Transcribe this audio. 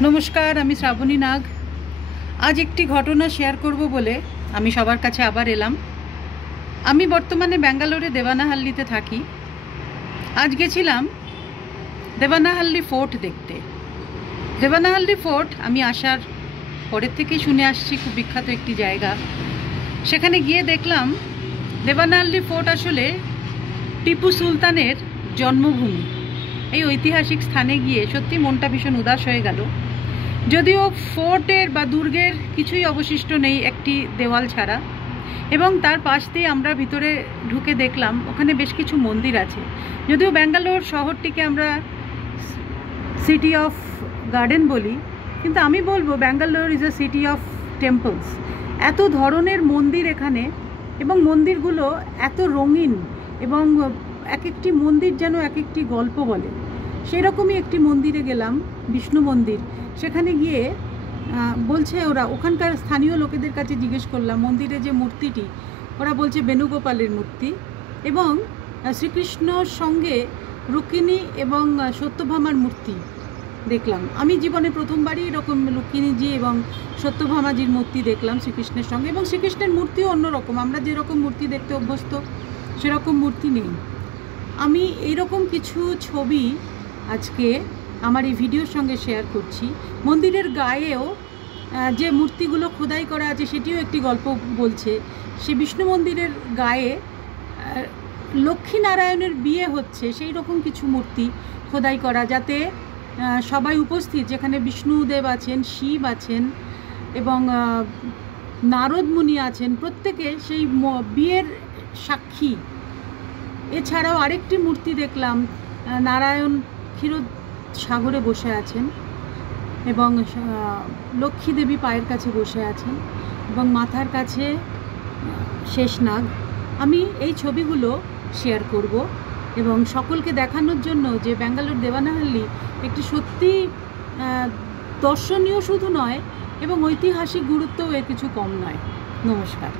नमस्कार, आमी श्रावणी नाग। आज एकटी घटना शेयर करब बोले आमी सबार काछे आबार एलाम। आमी बर्तमाने बेंगालोरे देवानाहाल्लीते थाकी। आज गेछिलाम देवानाहाल्ली फोर्ट देखते। देवानाहाल्ली फोर्ट आमी आसार परेर थेकेई शुने आसछि खूब बिख्यात एकटी जायगा। सेखाने गिये देखलाम देवानाहाल्ली फोर्ट आसले टीपू सुल्तानेर जन्मभूमि। এই ঐতিহাসিক স্থানে গিয়ে সত্যি মনটা ভীষণ উদাস হয়ে গেল। যদিও ফোর্টের বা দুর্গের কিছুই অবশিষ্ট নেই একটি দেওয়াল ছাড়া, এবং তার পাশ দিয়ে আমরা ভিতরে ঢুকে দেখলাম ওখানে বেশ কিছু মন্দির আছে। যদিও ব্যাঙ্গালোর শহরটিকে আমরা সিটি অফ গার্ডেন বলি, কিন্তু আমি বলবো Bangalore is a city of temples. এত ধরনের মন্দির এখানে, এবং মন্দিরগুলো এত রঙিন, এবং এক একটি মন্দির যেন এক একটি গল্প বলে। সেই রকমই একটি মন্দিরে গেলাম, বিষ্ণু মন্দির। সেখানে গিয়ে বলছে ওরা, ওখানকার স্থানীয় লোকেদের কাছে জিজ্ঞেস করলাম মন্দিরে যে মূর্তিটি, ওরা বলছে বেণুগোপালের মূর্তি, এবং শ্রীকৃষ্ণর সঙ্গে রুক্মিণী এবং সত্যভামার মূর্তি দেখলাম। আমি জীবনে প্রথমবারই এরকম রুক্মিণীজি এবং সত্যভামাজির মূর্তি দেখলাম শ্রীকৃষ্ণের সঙ্গে, এবং শ্রীকৃষ্ণের মূর্তিও অন্যরকম। আমরা যেরকম মূর্তি দেখতে অভ্যস্ত সেরকম মূর্তি নেই। আমি এইরকম কিছু ছবি আজকে আমার এই ভিডিওর সঙ্গে শেয়ার করছি। মন্দিরের গায়েও যে মূর্তিগুলো খোদাই করা আছে সেটিও একটি গল্প বলছে। সে বিষ্ণু মন্দিরের গায়ে লক্ষ্মীনারায়ণের বিয়ে হচ্ছে সেই রকম কিছু মূর্তি খোদাই করা, যাতে সবাই উপস্থিত, যেখানে বিষ্ণুদেব আছেন, শিব আছেন এবং নারদ মুনি আছেন, প্রত্যেকে সেই বিয়ের সাক্ষী। এছাড়াও আরেকটি মূর্তি দেখলাম, নারায়ণ ক্ষীরোদ সাগরে বসে আছেন এবং লক্ষ্মী দেবী পায়ের কাছে বসে আছেন, এবং মাথার কাছে শেষনাগ। আমি এই ছবিগুলো শেয়ার করব এবং সকলকে দেখানোর জন্য যে ব্যাঙ্গালোর দেবানাহাল্লি একটি সত্যি দর্শনীয় শুধু নয়, এবং ঐতিহাসিক গুরুত্বও এর কিছু কম নয়। নমস্কার।